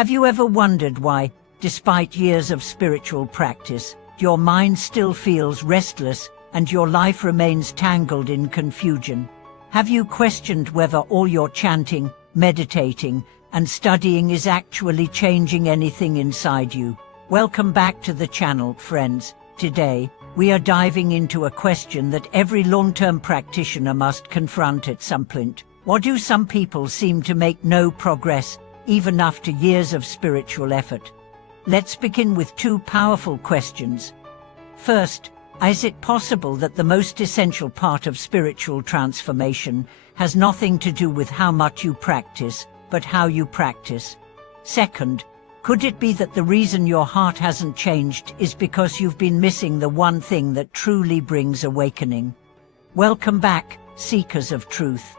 Have you ever wondered why, despite years of spiritual practice, your mind still feels restless and your life remains tangled in confusion? Have you questioned whether all your chanting, meditating, and studying is actually changing anything inside you? Welcome back to the channel, friends. Today, we are diving into a question that every long-term practitioner must confront at some point. Why do some people seem to make no progress, even after years of spiritual effort? Let's begin with two powerful questions. First, is it possible that the most essential part of spiritual transformation has nothing to do with how much you practice, but how you practice? Second, could it be that the reason your heart hasn't changed is because you've been missing the one thing that truly brings awakening? Welcome back, seekers of truth.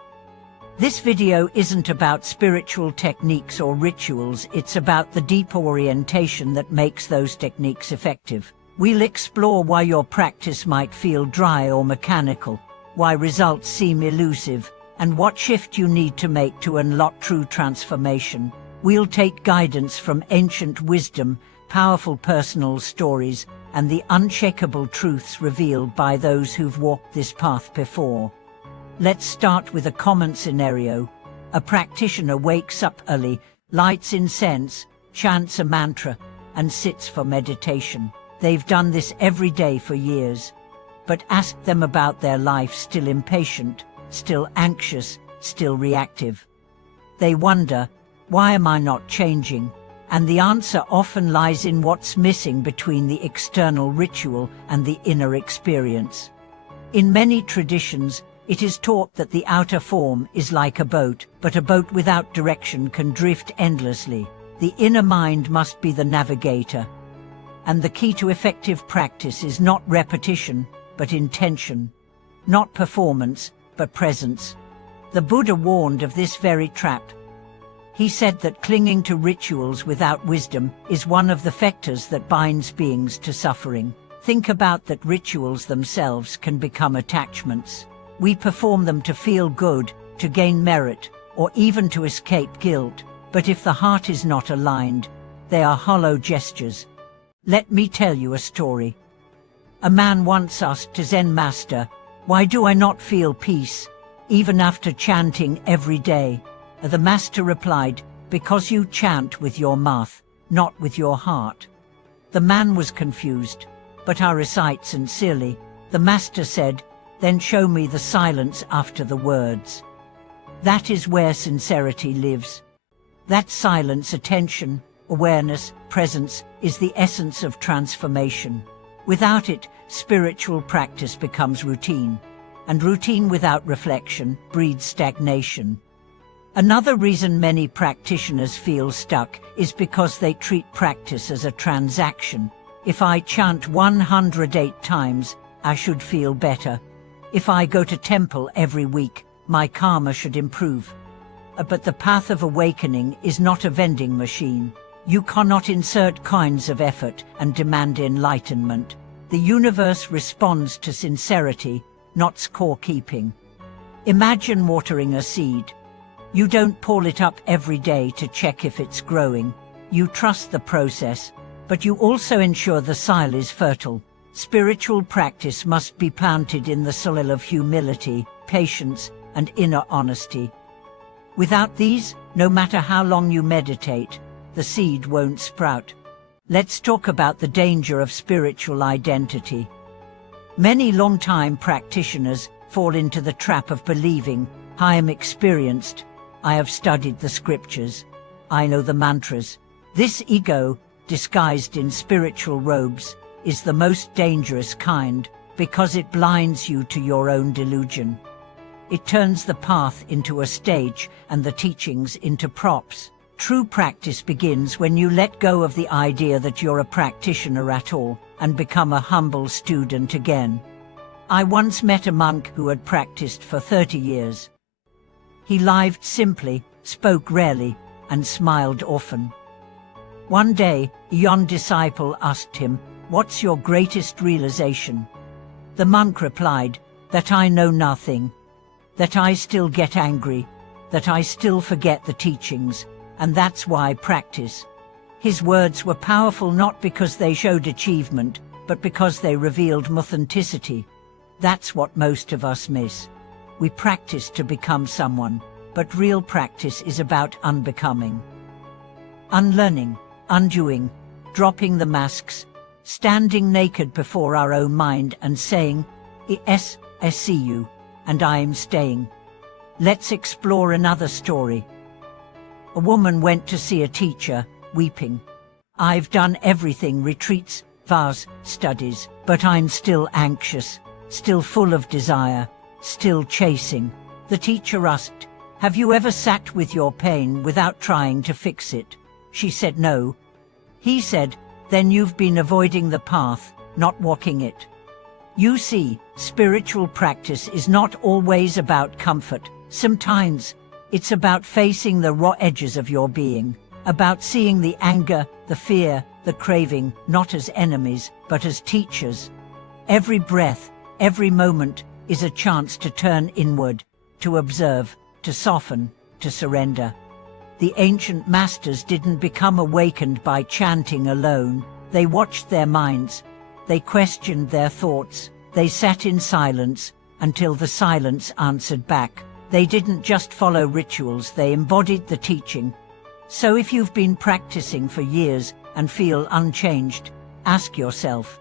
This video isn't about spiritual techniques or rituals, it's about the deep orientation that makes those techniques effective. We'll explore why your practice might feel dry or mechanical, why results seem elusive, and what shift you need to make to unlock true transformation. We'll take guidance from ancient wisdom, powerful personal stories, and the unshakable truths revealed by those who've walked this path before. Let's start with a common scenario. A practitioner wakes up early, lights incense, chants a mantra, and sits for meditation. They've done this every day for years. But ask them about their life: still impatient, still anxious, still reactive. They wonder, why am I not changing? And the answer often lies in what's missing between the external ritual and the inner experience. In many traditions, it is taught that the outer form is like a boat, but a boat without direction can drift endlessly. The inner mind must be the navigator. And the key to effective practice is not repetition, but intention. Not performance, but presence. The Buddha warned of this very trap. He said that clinging to rituals without wisdom is one of the factors that binds beings to suffering. Think about that: rituals themselves can become attachments. We perform them to feel good, to gain merit, or even to escape guilt. But if the heart is not aligned, they are hollow gestures. Let me tell you a story. A man once asked a Zen master, "Why do I not feel peace, even after chanting every day?" The master replied, "Because you chant with your mouth, not with your heart." The man was confused. "But I recite sincerely." The master said, "Then show me the silence after the words." That is where sincerity lives. That silence, attention, awareness, presence, is the essence of transformation. Without it, spiritual practice becomes routine, and routine without reflection breeds stagnation. Another reason many practitioners feel stuck is because they treat practice as a transaction. If I chant 108 times, I should feel better. If I go to temple every week, my karma should improve. But the path of awakening is not a vending machine. You cannot insert coins of effort and demand enlightenment. The universe responds to sincerity, not scorekeeping. Imagine watering a seed. You don't pull it up every day to check if it's growing. You trust the process, but you also ensure the soil is fertile. Spiritual practice must be planted in the soil of humility, patience, and inner honesty. Without these, no matter how long you meditate, the seed won't sprout. Let's talk about the danger of spiritual identity. Many long-time practitioners fall into the trap of believing, "I am experienced, I have studied the scriptures, I know the mantras." This ego, disguised in spiritual robes, is the most dangerous kind because it blinds you to your own delusion. It turns the path into a stage and the teachings into props. True practice begins when you let go of the idea that you're a practitioner at all and become a humble student again. I once met a monk who had practiced for 30 years. He lived simply, spoke rarely, and smiled often. One day, a young disciple asked him, "What's your greatest realization?" The monk replied, "That I know nothing, that I still get angry, that I still forget the teachings, and that's why practice. His words were powerful not because they showed achievement, but because they revealed authenticity. That's what most of us miss. We practice to become someone, but real practice is about unbecoming. Unlearning, undoing, dropping the masks, standing naked before our own mind and saying, "Yes, I see you, and I am staying." Let's explore another story. A woman went to see a teacher, weeping. "I've done everything, retreats, vows, studies, but I'm still anxious, still full of desire, still chasing." The teacher asked, "Have you ever sat with your pain without trying to fix it?" She said no. He said, "Then you've been avoiding the path, not walking it." You see, spiritual practice is not always about comfort. Sometimes it's about facing the raw edges of your being, about seeing the anger, the fear, the craving, not as enemies, but as teachers. Every breath, every moment is a chance to turn inward, to observe, to soften, to surrender. The ancient masters didn't become awakened by chanting alone. They watched their minds. They questioned their thoughts. They sat in silence until the silence answered back. They didn't just follow rituals, they embodied the teaching. So if you've been practicing for years and feel unchanged, ask yourself,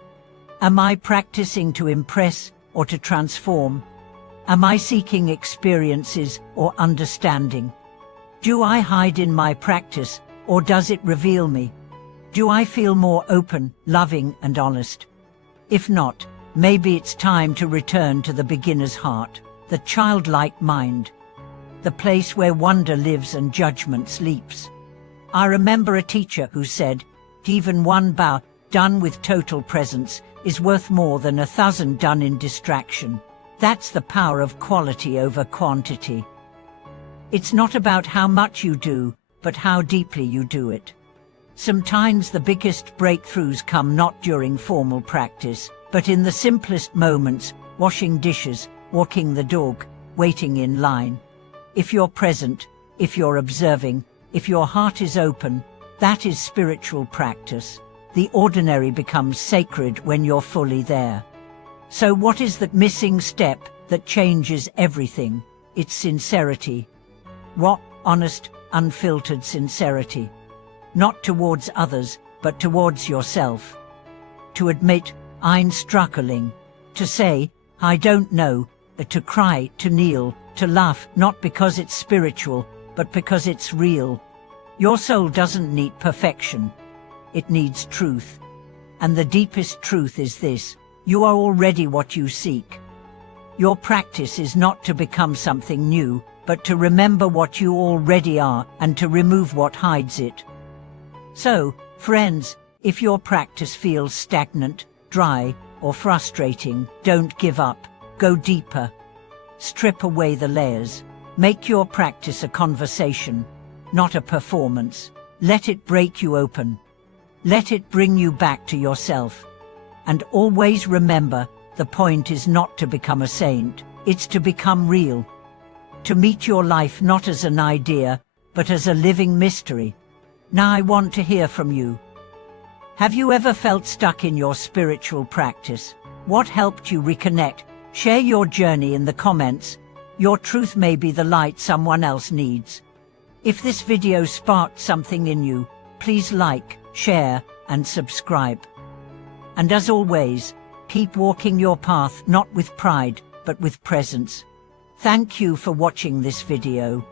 am I practicing to impress or to transform? Am I seeking experiences or understanding? Do I hide in my practice, or does it reveal me? Do I feel more open, loving, and honest? If not, maybe it's time to return to the beginner's heart, the childlike mind, the place where wonder lives and judgment sleeps. I remember a teacher who said, "Even one bow done with total presence is worth more than 1,000 done in distraction." That's the power of quality over quantity. It's not about how much you do, but how deeply you do it. Sometimes the biggest breakthroughs come not during formal practice, but in the simplest moments, washing dishes, walking the dog, waiting in line. If you're present, if you're observing, if your heart is open, that is spiritual practice. The ordinary becomes sacred when you're fully there. So what is the missing step that changes everything? It's sincerity. Raw, honest, unfiltered sincerity. Not towards others, but towards yourself. To admit, I'm struggling. To say, I don't know. To cry, to kneel, to laugh, not because it's spiritual, but because it's real. Your soul doesn't need perfection. It needs truth. And the deepest truth is this: you are already what you seek. Your practice is not to become something new, but to remember what you already are and to remove what hides it. So, friends, if your practice feels stagnant, dry, or frustrating, don't give up. Go deeper. Strip away the layers. Make your practice a conversation, not a performance. Let it break you open. Let it bring you back to yourself. And always remember, the point is not to become a saint, it's to become real. To meet your life not as an idea, but as a living mystery. Now I want to hear from you. Have you ever felt stuck in your spiritual practice? What helped you reconnect? Share your journey in the comments. Your truth may be the light someone else needs. If this video sparked something in you, please like, share, and subscribe. And as always, keep walking your path not with pride, but with presence. Thank you for watching this video.